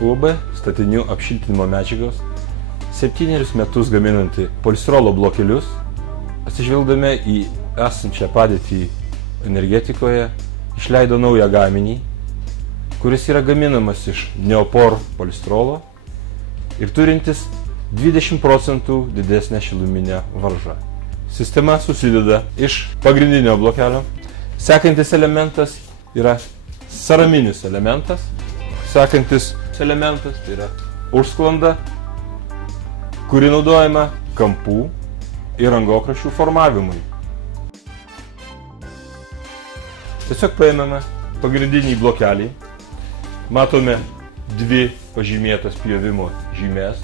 UAB statinių apšiltinimo medžiagos 7 metus gaminanti polistirolo blokelius, atsižvelgdami į esančią padėtį energetikoje, išleido naują gaminį, kuris yra gaminamas iš neopor polistirolo ir turintis 20% didesnę šiluminę varžą. Sistema susideda iš pagrindinio blokelio. Sekantis elementas yra ceraminis elementas. Sekantis elementas tai yra užsklanda, kuri naudojama kampų ir angokraščių formavimui. Tiesiog paėmėme pagrindinį blokelį, matome 2 pažymėtas pjovimo žymės,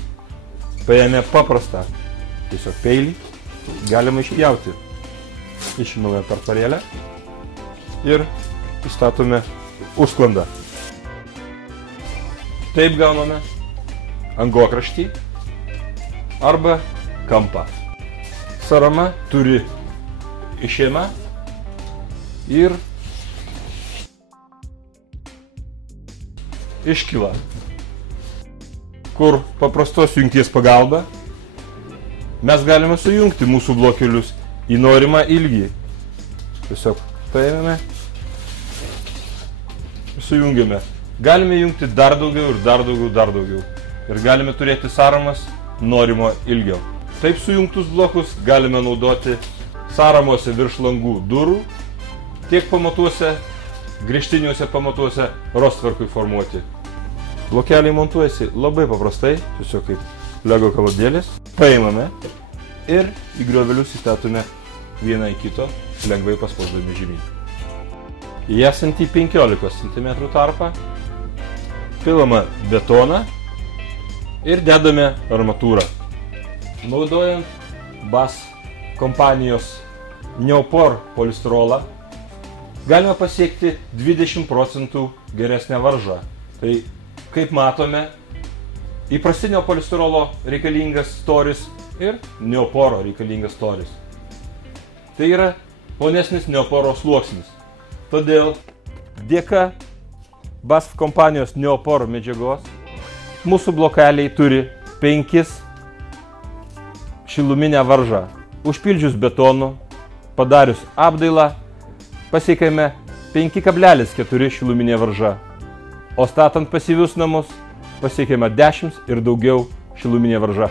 paėmė paprastą tiesiog peilį, galima išpjauti. Išimame pertvarėlę ir įstatome užsklandą. Taip gauname angokraštį arba kampą. Cerama turi išėmą ir iškylą, kur paprastos jungties pagalba mes galime sujungti mūsų blokelius į norimą ilgį. Tiesiog paėmėme ir sujungiame. Galime jungti dar daugiau ir dar daugiau, dar daugiau. Ir galime turėti ceramas norimo ilgio. Taip sujungtus blokus galime naudoti ceramuose virš langų durų, tiek pamatuose, grįžtiniuose pamatuose rostverkui formuoti. Blokeliai montuojasi labai paprastai, tiesiog kaip lego kaladėlės. Paimame ir į griovelius įstatome vieną į kito, lengvai paspausdami žemyn. Į esantį 15 cm tarpą pilama betoną ir dedame armatūrą. Naudojant BAS kompanijos neopor polistirolą galime pasiekti 20% geresnę varžą. Tai, kaip matome, įprastinio polistirolo reikalingas storis ir neoporo reikalingas storis. Tai yra plonesnis neoporo sluoksnis. Todėl dėka BAS kompanijos neopor medžiagos mūsų blokeliai turi 5 šiluminę varžą. Užpildžius betonu, padarius apdailą, pasiekėme 5,4 šiluminė varža. O statant pasyvius namus pasiekėme 10 ir daugiau šiluminė varža.